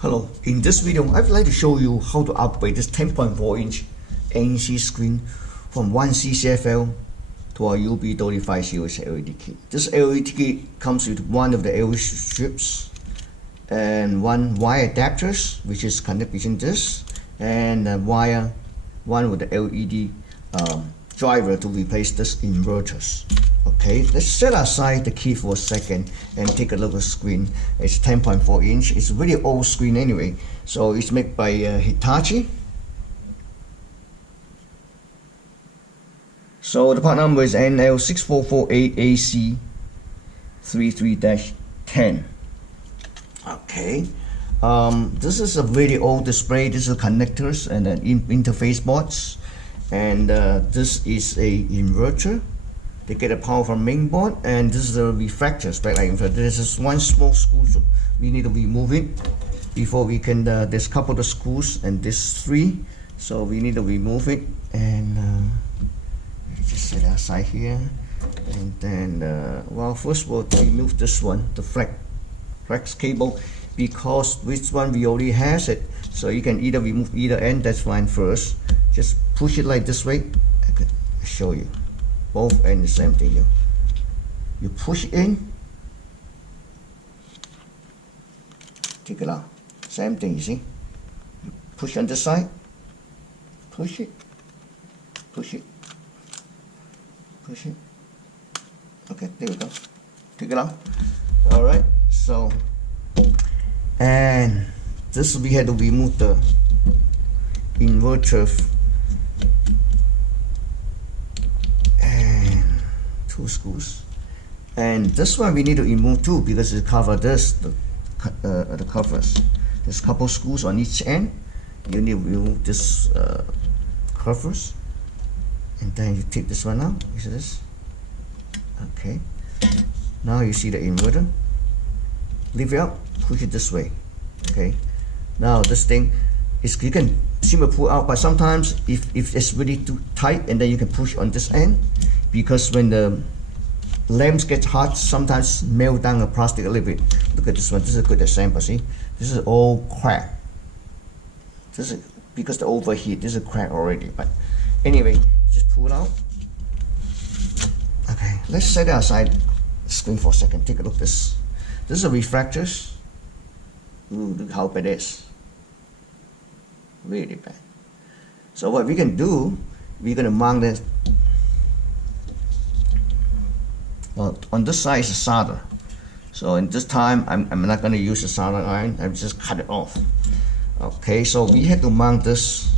Hello, in this video I'd like to show you how to upgrade this 10.4-inch NEC screen from one CCFL to a UB35 series LED kit. This LED kit comes with one of the LED strips and one wire adapters, which is connected between this and one with the LED driver to replace this inverters. Okay, let's set aside the key for a second and take a look at the screen. It's 10.4 inch. It's a really old screen anyway. So it's made by Hitachi. So the part number is NEC NL6448AC33-10. Okay. This is a really old display. This is connectors and then interface boards. And this is a inverter. They get a power from main board, and this is the reflectors, backlight inverter. This is one small screw, so we need to remove it before we can discouple the screws, and this three, so we need to remove it. And just set it aside here, and then well, first we'll remove this one, the flex cable, because this one we already has it, so you can either remove either end. That's fine. First, just push it like this way. I can show you. Both ends the same thing. You push it in, take it out. Same thing, you see. You push on this side, push it, push it, push it. Okay, there we go. Take it out. All right. So, and this we had to remove the inverter. Screws, and this one we need to remove too because it covers this, the covers. There's a couple screws on each end. You need to remove this covers, and then you take this one out. You see this? Okay. Now you see the inverter. Lift it up, push it this way. Okay. Now this thing is, you can simply pull out, but sometimes if it's really too tight, and then you can push on this end. Because when the lamps get hot, sometimes melt down the plastic a little bit. Look at this one. This is a good example. See, this is all cracked. This is because the overheat. This is cracked already. But anyway, just pull it out. Okay, let's set it aside the screen for a second. Take a look at this. This is a reflectors. Ooh, look how bad it is. Really bad. So what we can do, we're gonna mount this. On this side is a solder, so in this time I'm not going to use the solder iron. I'm just cut it off. Okay, so we had to mount this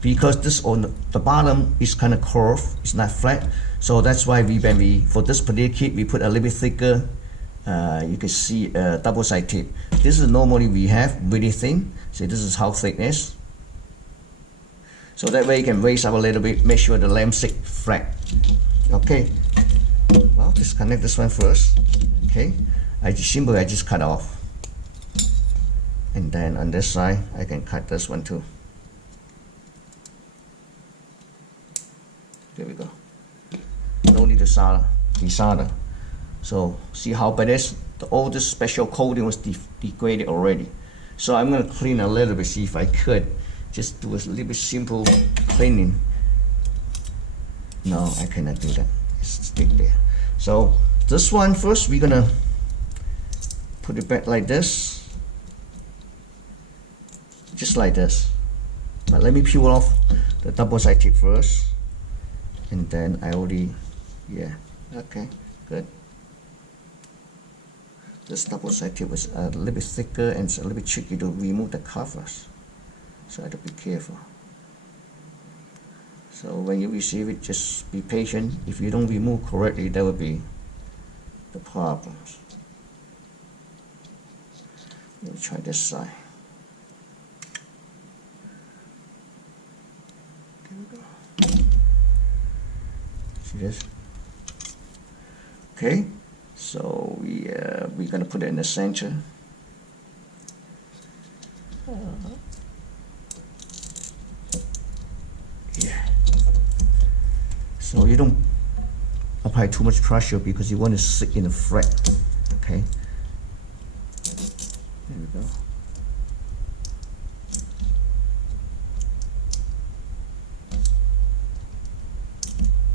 because this on the bottom is kind of curved, it's not flat, so that's why for this particular kit we put a little bit thicker. You can see double-sided tape. This is normally we have really thin, so this is how thick it is, so that way you can raise up a little bit, make sure the lamp sit flat. Okay. Well, disconnect this one first. Okay, I just cut off, and then on this side I can cut this one too. There we go. No need to desolder. So see how bad it is? All this special coating was degraded already. So I'm gonna clean a little bit. See if I could just do a little bit simple cleaning. No, I cannot do that. Stick there. So this one first, we're gonna put it back like this, just like this. But let me peel off the double-sided tape first, and then I already, yeah, okay, good. This double-sided tape was a little bit thicker and it's a little bit tricky to remove the covers, so I have to be careful. So when you receive it, just be patient. If you don't remove correctly, that will be the problems. Let me try this side. There we go. See this? Okay. So we're gonna put it in the center. So you don't apply too much pressure because you want to sit in the fret. Okay. There we go.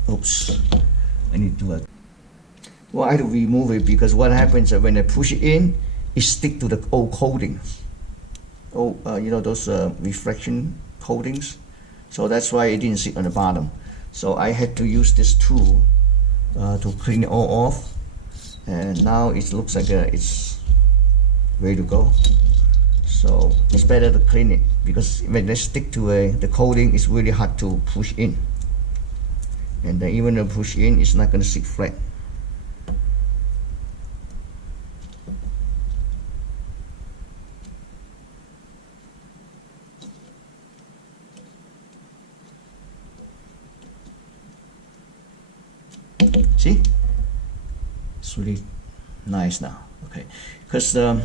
Oops, I need to do it. Well, I have to remove it because what happens is when I push it in, it stick to the old coating. Oh, you know those reflection coatings. So that's why it didn't sit on the bottom. So I had to use this tool to clean it all off. And now it looks like it's ready to go. So it's better to clean it because when they stick to the coating, it's really hard to push in. And then even when push in, it's not going to sit flat. See? It's really nice now. Okay, because the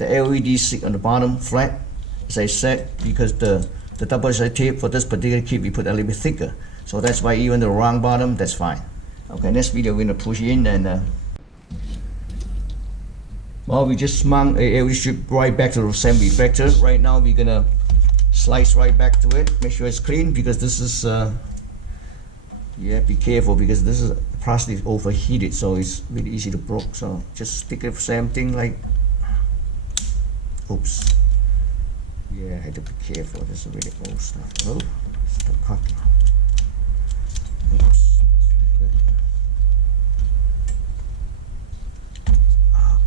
LED sit on the bottom flat, as I said, because the double-sided tape for this particular kit we put a little bit thicker. So that's why even the round bottom, that's fine. Okay, next video we're gonna push in and well, we just mount a LED strip right back to the same reflector. Right now we're gonna slice right back to it. Make sure it's clean because this is yeah, be careful because this is plastic is overheated, so it's really easy to break. So just stick the same thing like. Oops. Yeah, I had to be careful. This is really old stuff. Oh, stop cutting. Oops.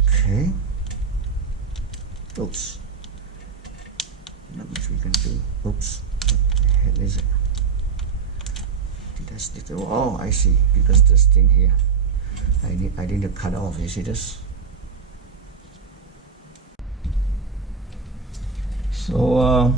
Okay. Oops. Not much we can do. Oops. What the hell is it? That's the, oh, I see. Because this thing here, I need to cut off. You see this? So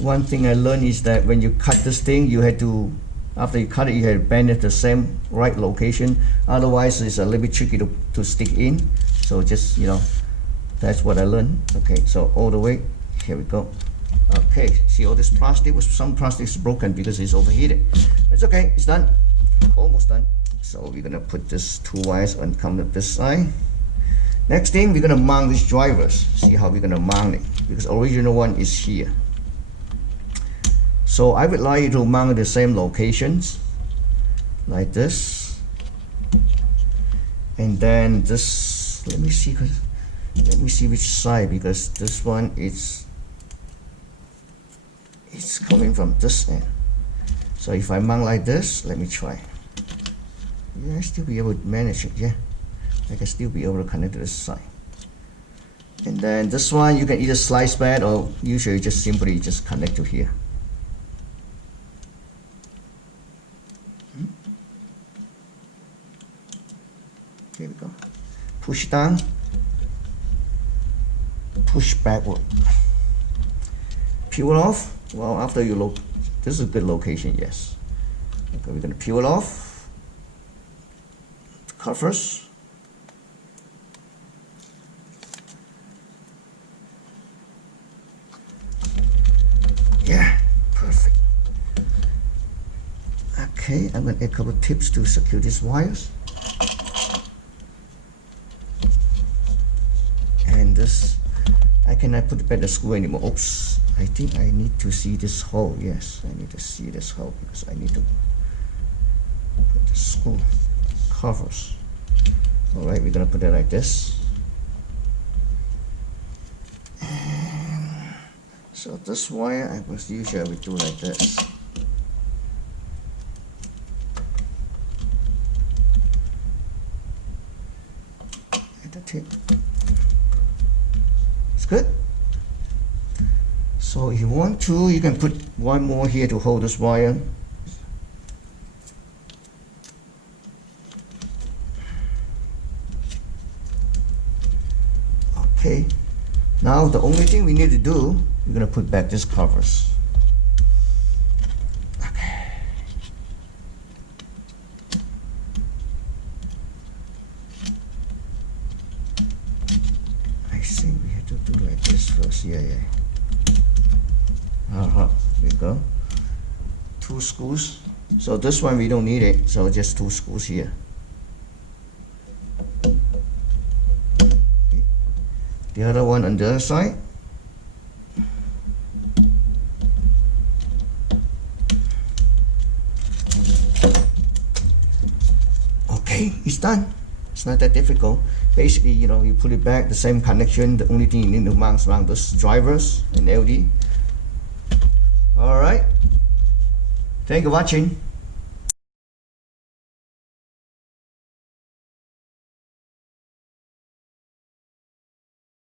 one thing I learned is that when you cut this thing, you had to, after you cut it, you had to bend it the same right location. Otherwise, it's a little bit tricky to stick in. So just, you know, that's what I learned. Okay, so all the way, here we go. Okay, see all this plastic, some plastic is broken because it's overheated. It's okay, it's done, almost done. So we're gonna put this two wires and come up this side. Next thing, we're gonna mount these drivers. See how we're gonna mount it, because original one is here. So I would like you to mount the same locations, like this. And then this, let me see which side, because this one it's coming from this end. So if I mount like this, let me try. Yeah, I still be able to manage it. Yeah, I can still be able to connect to this side. And then this one, you can either slice back or usually just simply just connect to here. Here we go. Push down, push backward. Peel off. Well, after you look, this is a good location, yes. Okay, we're gonna peel off the covers. Yeah, perfect. Okay, I'm gonna add a couple of tips to secure these wires. And this, I cannot put back the screw anymore. Oops. I think I need to see this hole. Yes, I need to see this hole because I need to put the screw covers. Alright, we're gonna put it like this. And so this wire, I was usually I would do like this. And the tip. It's good. So if you want to, you can put one more here to hold this wire. Okay, now the only thing we need to do, we're gonna put back these covers. Okay. I think we have to do like this first. Yeah. There we go. 2 screws. So this one we don't need it, so just 2 screws here. The other one on the other side. Okay, it's done. It's not that difficult. Basically, you know, you put it back, the same connection. The only thing you need to mount around those drivers and LD. All right. Thank you for watching.